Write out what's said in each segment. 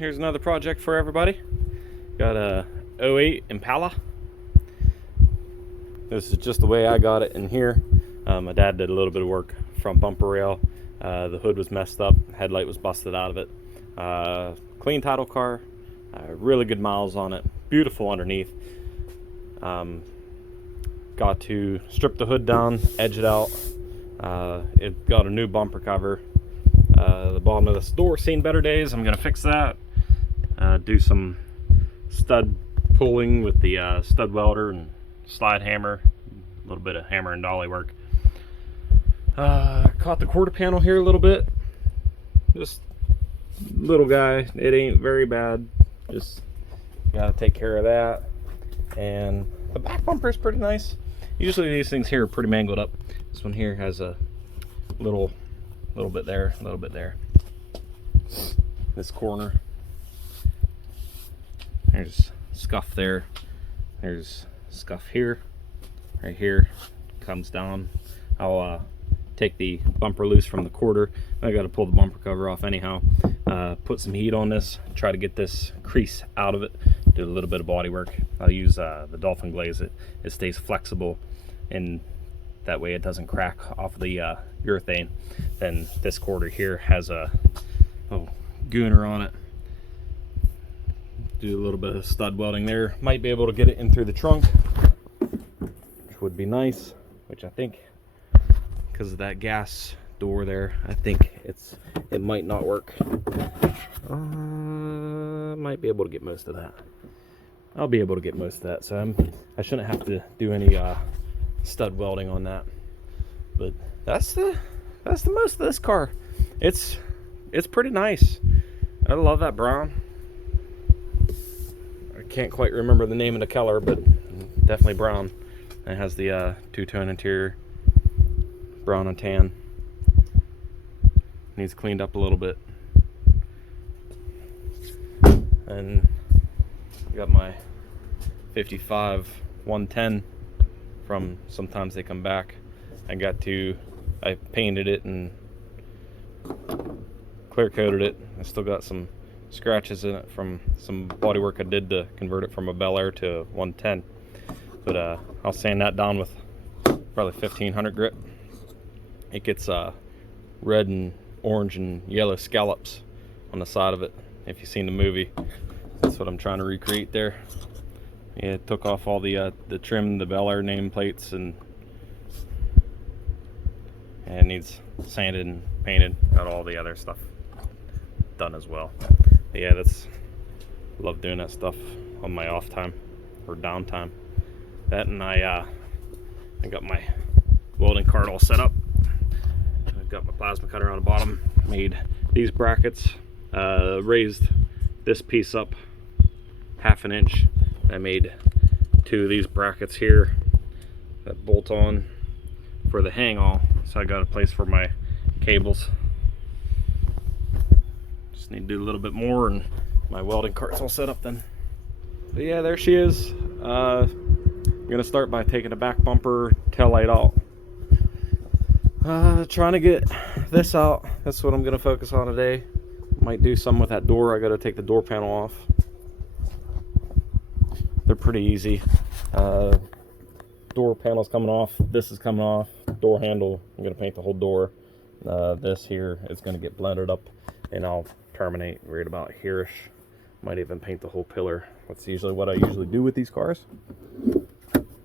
here's another project for everybody. Got a 08 Impala. This is just the way I got it in here. My dad did a little bit of work. Front bumper rail, the hood was messed up, headlight was busted out of it. Clean title car, really good miles on it, beautiful underneath. Got to strip the hood down, edge it out. It got a new bumper cover. The bottom of this door seen better days. I'm gonna fix that. Do some stud pulling with the stud welder and slide hammer, a little bit of hammer and dolly work. Caught the quarter panel here a little bit. Just little guy, it ain't very bad. Just gotta take care of that. And the back bumper is pretty nice. Usually these things here are pretty mangled up. This one here has a little bit there, a little bit there. This corner, there's scuff there. There's scuff here, right here, comes down. I'll take the bumper loose from the quarter. I got to pull the bumper cover off anyhow. Put some heat on this, try to get this crease out of it. Do a little bit of body work. I'll use the Dolphin Glaze. It stays flexible, and that way it doesn't crack off the urethane. Then this quarter here has a gooner on it. Do a little bit of stud welding there. Might be able to get it in through the trunk, which would be nice. Which I think, because of that gas door there, I think it might not work. Might be able to get most of that. I'll be able to get most of that, so I shouldn't have to do any stud welding on that. But that's the most of this car. It's pretty nice. I love that brown. I can't quite remember the name of the color, but definitely brown. It has the two-tone interior, brown and tan. Needs cleaned up a little bit. And got my 55 110 from Sometimes They Come Back. I painted it and clear coated it. I still got some scratches in it from some body work I did to convert it from a Bel Air to 110. But I'll sand that down with probably 1500 grit. It gets red and orange and yellow scallops on the side of it. If you've seen the movie, that's what I'm trying to recreate there. Yeah, it took off all the trim, the Bel Air nameplates, and it needs sanded and painted. Got all the other stuff done as well. But yeah, love doing that stuff on my off time or downtime. That, and I got my welding cart all set up. I've got my plasma cutter on the bottom. Made these brackets. Raised this piece up 1/2 inch. I made 2 of these brackets here that bolt on for the hang all. So I got a place for my cables. Just need to do a little bit more, and my welding cart's all set up then. But yeah, there she is. I'm gonna start by taking the back bumper tail light out. Trying to get this out. That's what I'm gonna focus on today. Might do some with that door. I gotta take the door panel off. They're pretty easy. Door panel's coming off. This is coming off. Door handle, I'm gonna paint the whole door. This here is gonna get blended up, and I'll terminate right about here-ish. Might even paint the whole pillar. That's usually what I usually do with these cars.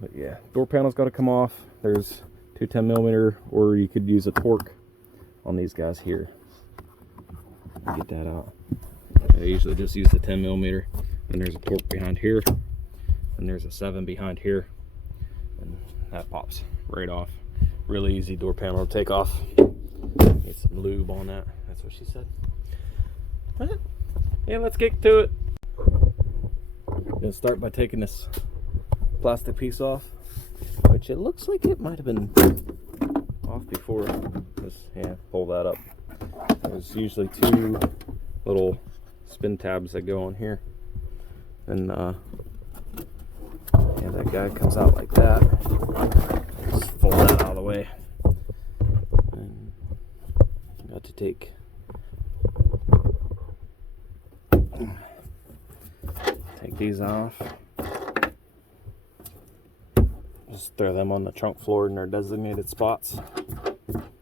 But yeah, door panel's got to come off. There's 210mm, or you could use a torque on these guys here. Get that out. I usually just use the 10mm. And there's a torque behind here, and there's a 7 behind here, and that pops right off. Really easy door panel to take off. Get some lube on that. That's what she said. But yeah, let's get to it. I'm gonna start by taking this plastic piece off, which it looks like it might have been off before. Just, yeah, pull that up. There's usually 2 little spin tabs that go on here, and yeah, that guy comes out like that. Just fold that out of the way. And got to take take these off. Just throw them on the trunk floor in their designated spots.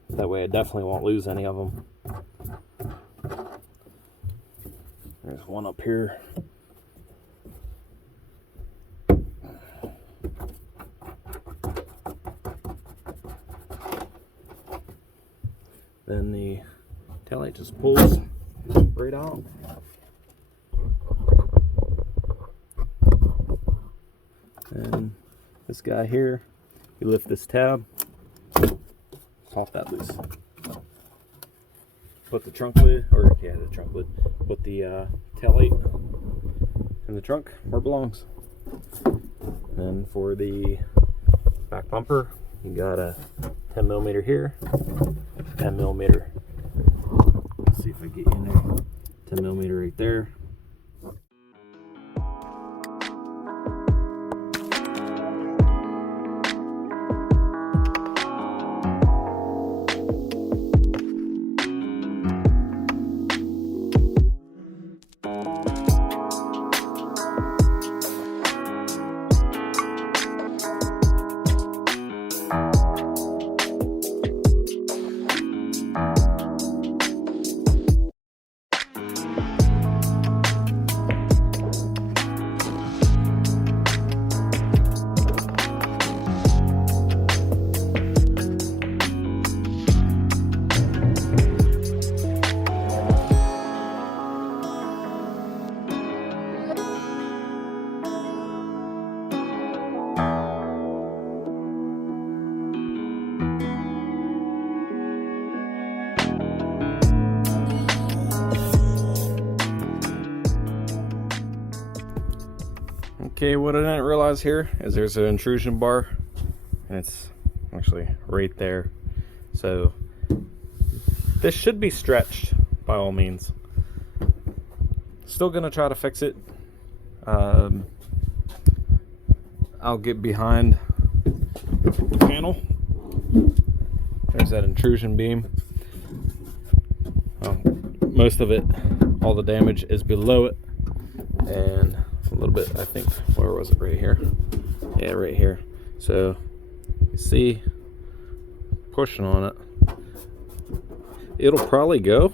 That way I definitely won't lose any of them. There's one up here. Then the taillight just pulls right out. And this guy here, you lift this tab, pop that loose. Put the trunk lid, or yeah, the trunk lid. Put the taillight in the trunk where it belongs. Then for the back bumper, you got a 10 millimeter here, 10 millimeter. Let's see if I get you in there. 10 millimeter right there. Okay, what I didn't realize here is there's an intrusion bar, and it's actually right there. So this should be stretched by all means. Still gonna try to fix it. I'll get behind the panel. There's that intrusion beam. Most of it, all the damage is below it, and a little bit, I think, where was it? Right here. Yeah, right here. So you see, pushing on it, it'll probably go,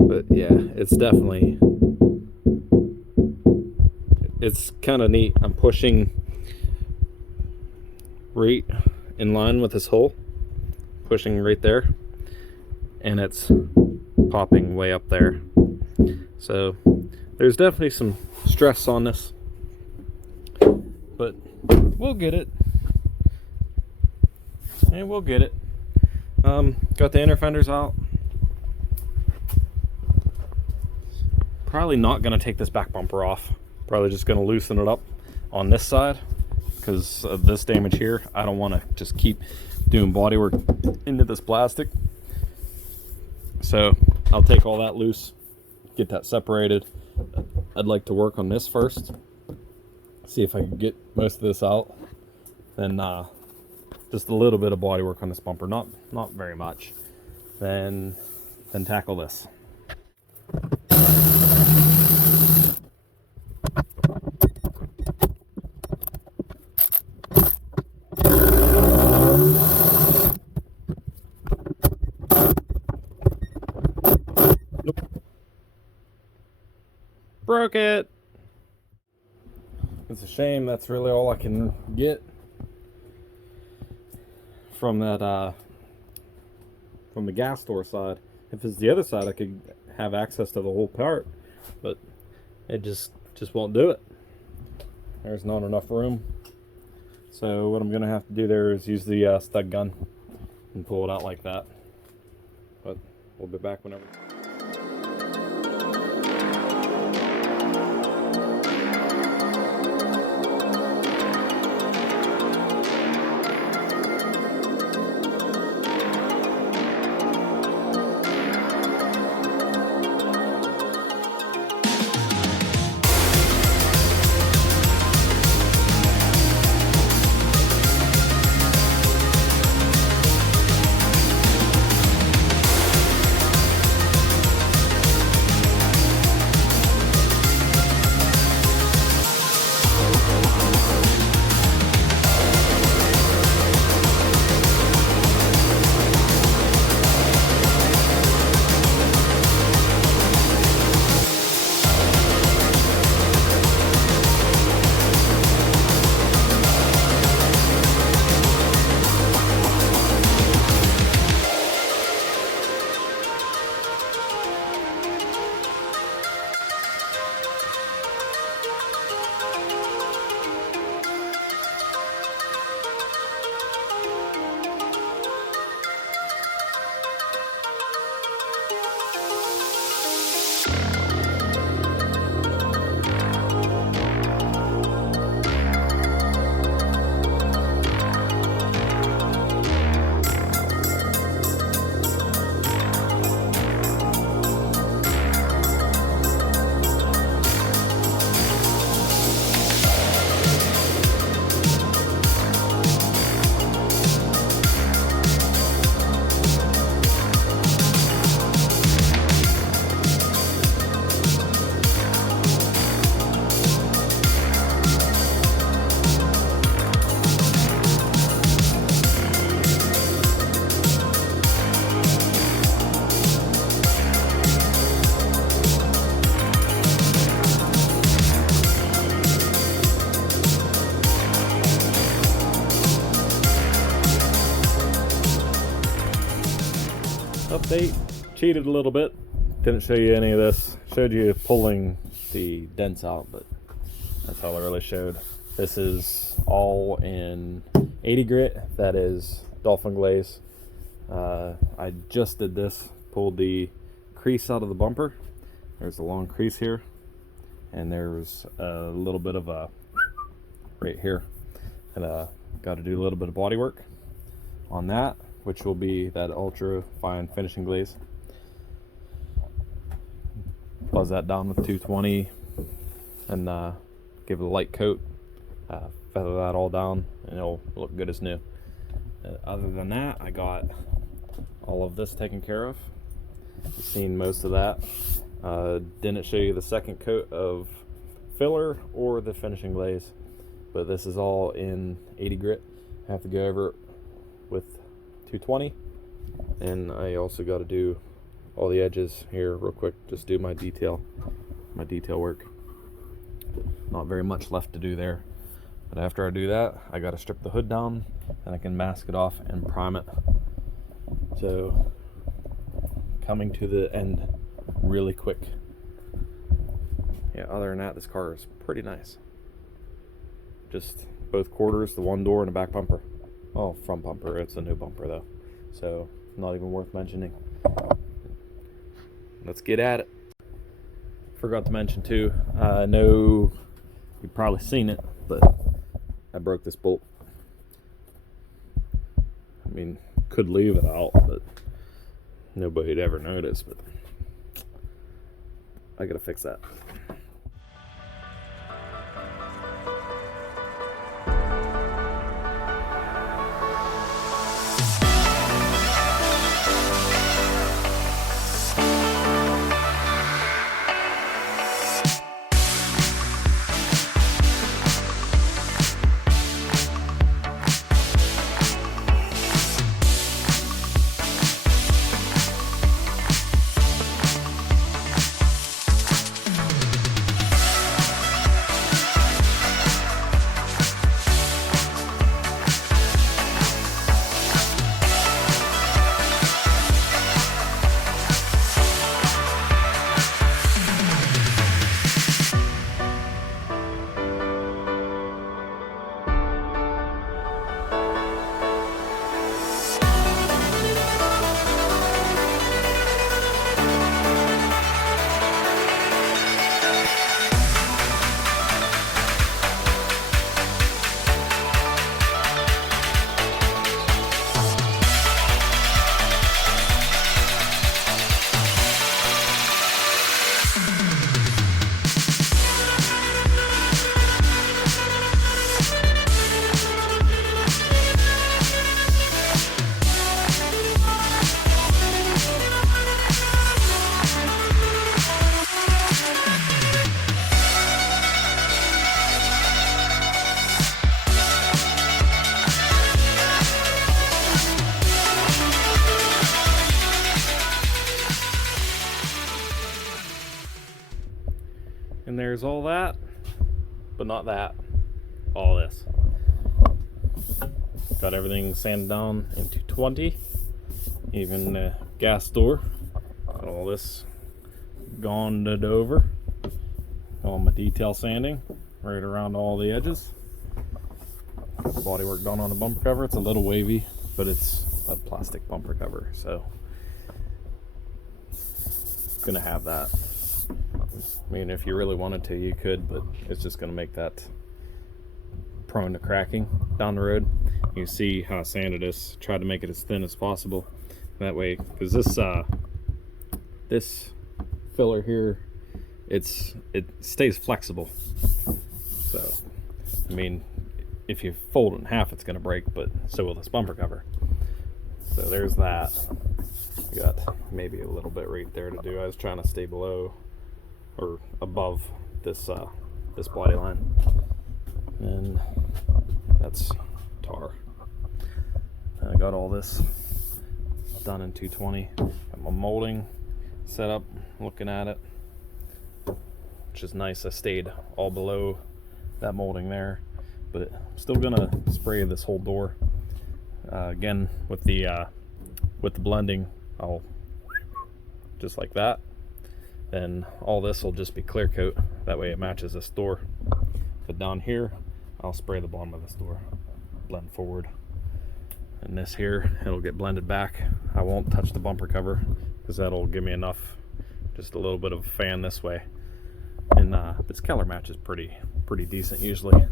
but yeah, it's definitely, it's kind of neat. I'm pushing right in line with this hole, pushing right there, and it's popping way up there. So there's definitely some stress on this, but we'll get it. And we'll get it. Got the inner fenders out. Probably not gonna take this back bumper off. Probably just gonna loosen it up on this side because of this damage here. I don't want to just keep doing body work into this plastic. So I'll take all that loose, get that separated. I'd like to work on this first, see if I can get most of this out. Then just a little bit of body work on this bumper, not very much. Then tackle this. Nope. Broke it. It's a shame. That's really all I can get from that from the gas store side. If it's the other side, I could have access to the whole part, but it just won't do it. There's not enough room. So what I'm gonna have to do there is use the stud gun and pull it out like that. But we'll be back whenever. update. Cheated a little bit. Didn't show you any of this. Showed you pulling the dents out, but that's all I really showed. This is all in 80 grit. That is dolphin glaze. I just did this. Pulled the crease out of the bumper. There's a long crease here, and there's a little bit of a right here, and got to do a little bit of body work on that, which will be that ultra fine finishing glaze. Buzz that down with 220 and give it a light coat, feather that all down, and it'll look good as new. Other than that, I got all of this taken care of. You've seen most of that. Didn't show you the second coat of filler or the finishing glaze, but this is all in 80 grit. I have to go over it with 220, and I also got to do all the edges here real quick, just do my detail work. Not very much left to do there, but after I do that, I got to strip the hood down, and I can mask it off and prime it. So coming to the end really quick. Yeah, other than that, this car is pretty nice. Just both quarters, the one door and the back bumper. Oh, front bumper, it's a new bumper though, so not even worth mentioning. Let's get at it. Forgot to mention too, I know you've probably seen it, but I broke this bolt. I mean, could leave it out, but nobody'd ever notice, but I gotta fix that. And there's all that, but not that. All this. Got everything sanded down into 220. Even the gas door. Got all this gonded over. All my detail sanding right around all the edges. Body work done on the bumper cover. It's a little wavy, but it's a plastic bumper cover, so gonna have that. I mean, if you really wanted to, you could, but it's just going to make that prone to cracking down the road. You see how I sanded this, tried to make it as thin as possible. That way, because this filler here, it stays flexible. So, I mean, if you fold it in half, it's going to break, but so will this bumper cover. So there's that. Got maybe a little bit right there to do. I was trying to stay below or above this this body line, and that's tar. And I got all this done in 220. Got my molding set up, looking at it, which is nice. I stayed all below that molding there, but I'm still gonna spray this whole door again with the blending I'll just like that. Then all this will just be clear coat. That way it matches this door. But down here, I'll spray the bottom of this door, blend forward. And this here, it'll get blended back. I won't touch the bumper cover because that'll give me enough, just a little bit of a fan this way. And this color match is pretty decent usually.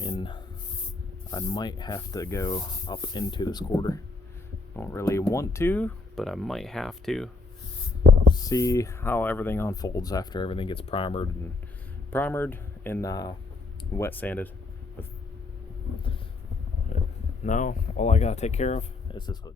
And I might have to go up into this quarter. Don't really want to, but I might have to. See how everything unfolds after everything gets primered and wet sanded. Now all I gotta take care of is this hood.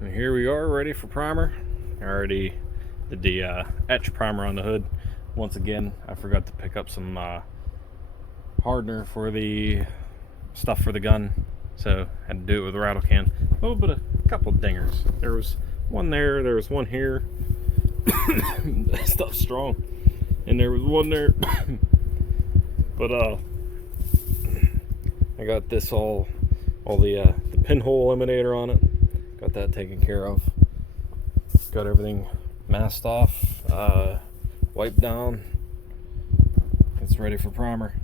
And here we are, ready for primer. I already did the etch primer on the hood. Once again, I forgot to pick up some hardener for the stuff for the gun, so I had to do it with a rattle can. A couple dingers. There was one there was one here. That stuff's strong. And there was one there. But I got this all the pinhole eliminator on it. Got that taken care of. Got everything masked off, wiped down. It's ready for primer.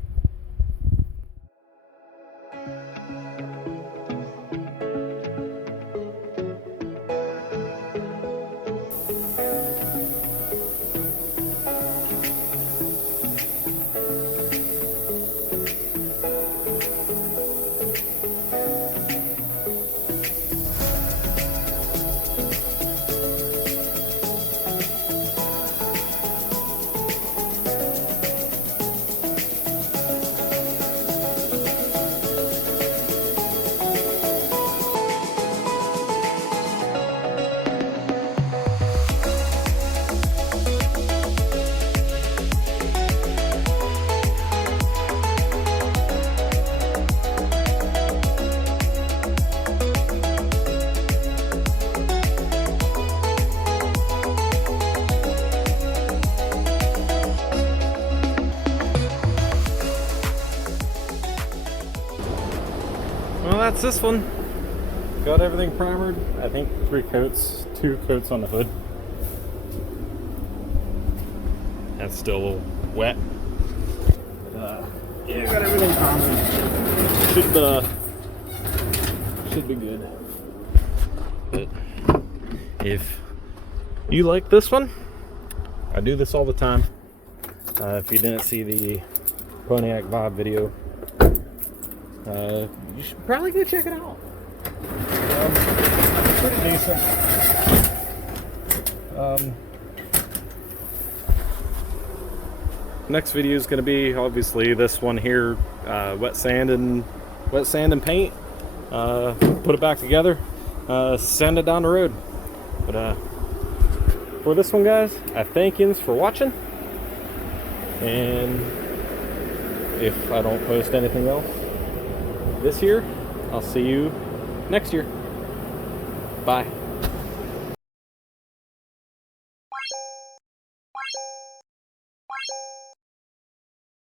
Well, that's this one. Got everything primered. I think 2 coats on the hood. That's still a little wet. But, yeah, got everything primered. Should be good. But if you like this one, I do this all the time. If you didn't see the Pontiac Vibe video, you should probably go check it out. Pretty decent. Next video is going to be obviously this one here, wet sand and paint. Put it back together, send it down the road. But for this one, guys, I thank you for watching. And if I don't post anything else this year, I'll see you next year. Bye.